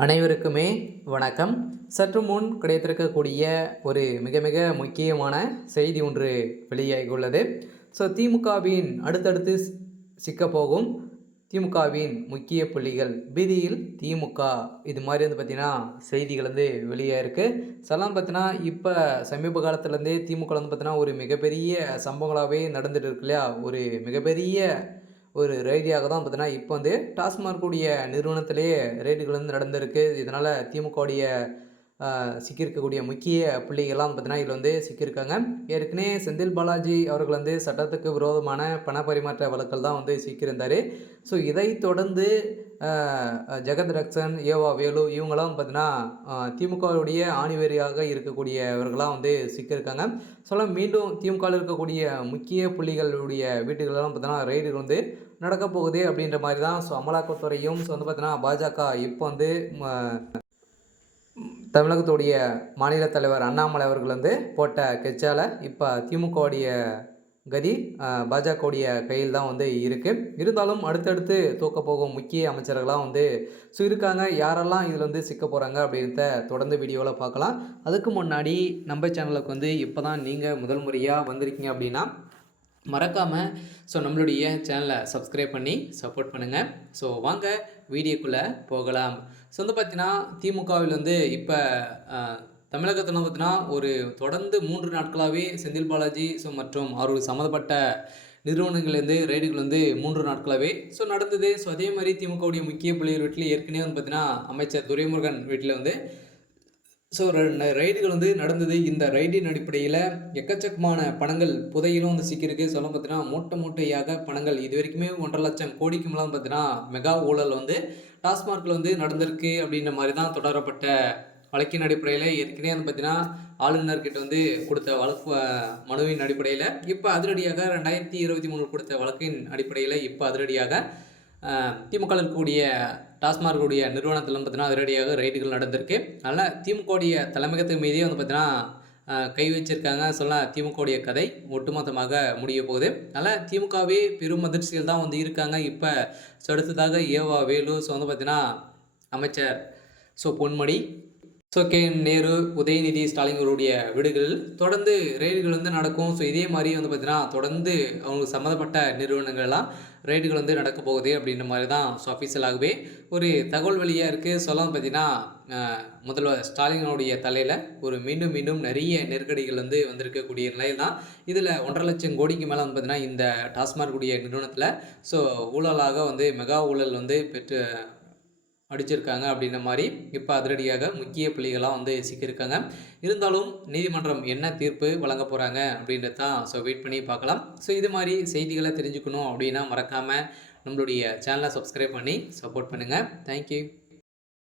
அனைவருக்குமே வணக்கம். சற்று முன் கிடைத்திருக்கக்கூடிய ஒரு மிக மிக முக்கியமான செய்தி ஒன்று வெளியாகியுள்ளது. திமுகவின் அடுத்தடுத்து சிக்கப்போகும் திமுகவின் முக்கிய புள்ளிகள் பீதியில் திமுக, இது மாதிரி பார்த்திங்கன்னா செய்திகள் வெளியாயிருக்கு. சொல்லலாம் பார்த்தீங்கன்னா இப்போ சமீப காலத்துலேருந்தே திமுக பார்த்தீங்கன்னா ஒரு மிகப்பெரிய சம்பவங்களாகவே நடந்துட்டு இருக்கு இல்லையா. ஒரு மிகப்பெரிய ஒரு ரெய்டியாக தான் பார்த்தீங்கன்னா இப்போ டாஸ்மாக் உடைய நிறுவனத்திலேயே ரெய்டுகள் நடந்திருக்கு. இதனால் திமுகவுடைய சிக்கியிருக்கக்கூடிய முக்கிய புள்ளிகள்லாம் பார்த்தீங்கன்னா இதில் சிக்கியிருக்காங்க. ஏற்கனவே செந்தில் பாலாஜி அவர்கள் சட்டத்துக்கு விரோதமான பண பரிமாற்ற வழக்கில் தான் சிக்கியிருந்தார். இதை தொடர்ந்து ஜெகத் ரக்ஷன், ஏவா வேலு இவங்களாம் பார்த்தீங்கன்னா திமுகவுடைய ஆணிவேரியாக இருக்கக்கூடியவர்களாம் சிக்கியிருக்காங்க. மீண்டும் திமுகவில் இருக்கக்கூடிய முக்கிய புள்ளிகளுடைய வீட்டுகளெல்லாம் பார்த்தீங்கன்னா ரெய்டுகள் நடக்க போகுது அப்படின்ற மாதிரி தான் அமலாக்கத்துறையும் பார்த்தீங்கன்னா பாஜக இப்போ தமிழகத்துடைய மாநில தலைவர் அண்ணாமலை அவர்கள் போட்ட கெச்சால் இப்போ திமுகவுடைய கதி பாஜகவுடைய கையில் தான் இருக்குது. இருந்தாலும் அடுத்தடுத்து தூக்க போகும் முக்கிய அமைச்சர்கள்லாம் இருக்காங்க. யாரெல்லாம் இதில் சிக்க போகிறாங்க அப்படின்றத தொடர்ந்து வீடியோவில் பார்க்கலாம். அதுக்கு முன்னாடி நம்ம சேனலுக்கு இப்போ தான் நீங்கள் முதல் முறையாக வந்திருக்கீங்க அப்படின்னா மறக்காமல் நம்மளுடைய சேனலை சப்ஸ்கிரைப் பண்ணி சப்போர்ட் பண்ணுங்கள். வாங்க வீடியோக்குள்ளே போகலாம். பார்த்தீங்கன்னா திமுகவில் இப்போ தமிழகத்தில் பார்த்தீங்கன்னா ஒரு தொடர்ந்து 3 நாட்களாகவே செந்தில் பாலாஜி மற்றும் அவருக்கு சம்மந்தப்பட்ட நிறுவனங்கள்லேருந்து ரெய்டுகள் 3 நாட்களாகவே நடந்தது. அதே மாதிரி திமுகவுடைய முக்கிய புள்ளிகள் வீட்டில் ஏற்கனவே பார்த்தீங்கன்னா அமைச்சர் துரைமுருகன் வீட்டில் ரைடுகள் நடந்தது. இந்த ரைடின் அடிப்படையில் எக்கச்சக்கமான பணங்கள் புதையிலும் சிக்கியிருக்கு. பார்த்தீங்கன்னா மூட்டையாக பணங்கள் இது வரைக்குமே 1.5 லட்சம் கோடிக்கு மேலே பார்த்தீங்கன்னா மெகா ஊழல் டாஸ்மார்க்கில் நடந்திருக்கு அப்படின்ற மாதிரி தான் தொடரப்பட்ட வழக்கின் அடிப்படையில் ஏற்கனவே பார்த்தீங்கன்னா ஆளுநர்கிட்ட கொடுத்த வழக்கு மனுவின் அடிப்படையில் இப்போ அதிரடியாக 2023 கொடுத்த வழக்கின் அடிப்படையில் இப்போ அதிரடியாக திமுக இருக்கக்கூடிய டாஸ்மார்க்குடைய நிறுவனத்தில் பார்த்தீங்கன்னா அதிரடியாக ரைடுகள் நடந்திருக்கு. அதனால் திமுகவுடைய தலைமையகத்தின் மீதே பார்த்தீங்கன்னா கை வச்சிருக்காங்க. திமுகவுடைய கதை ஒட்டுமொத்தமாக முடிய போகுது. அதனால் திமுகவே பெரும் அதிர்ச்சிகள் தான் இருக்காங்க. இப்போ அடுத்ததாக ஏவா வேலு பார்த்தீங்கன்னா அமைச்சர் பொன்முடி, கே நேரு, உதயநிதி ஸ்டாலின்களுடைய வீடுகளில் தொடர்ந்து ரெய்டுகள் நடக்கும். இதே மாதிரி பார்த்தீங்கன்னா தொடர்ந்து அவங்களுக்கு சம்மந்தப்பட்ட நிறுவனங்கள்லாம் ரெய்டுகள் நடக்க போகுது அப்படின்ற மாதிரி தான் அஃபீஷியலாகவே ஒரு தகவல் வழியாக இருக்குது. பார்த்தீங்கன்னா முதல்வர் ஸ்டாலினுடைய தலையில் ஒரு மீண்டும் நிறைய நெருக்கடிகள் வந்திருக்கக்கூடிய நிலையில் தான் இதில் 1.5 லட்சம் கோடிக்கு மேலே பார்த்தீங்கன்னா இந்த டாஸ்மார்க்குடைய நிறுவனத்தில் ஊழலாக மெகா ஊழல் பெற்று அடிச்சிருக்காங்க அப்படின்ற மாதிரி இப்போ அதிரடியாக முக்கிய புள்ளிகளாக சிக்கியிருக்காங்க. இருந்தாலும் நீதிமன்றம் என்ன தீர்ப்பு வழங்க போகிறாங்க அப்படின்றது தான் வெயிட் பண்ணி பார்க்கலாம். இது மாதிரி செய்திகளை தெரிஞ்சுக்கணும் அப்படின்னா மறக்காமல் நம்மளுடைய சேனலை சப்ஸ்கிரைப் பண்ணி சப்போர்ட் பண்ணுங்கள். தேங்க்யூ.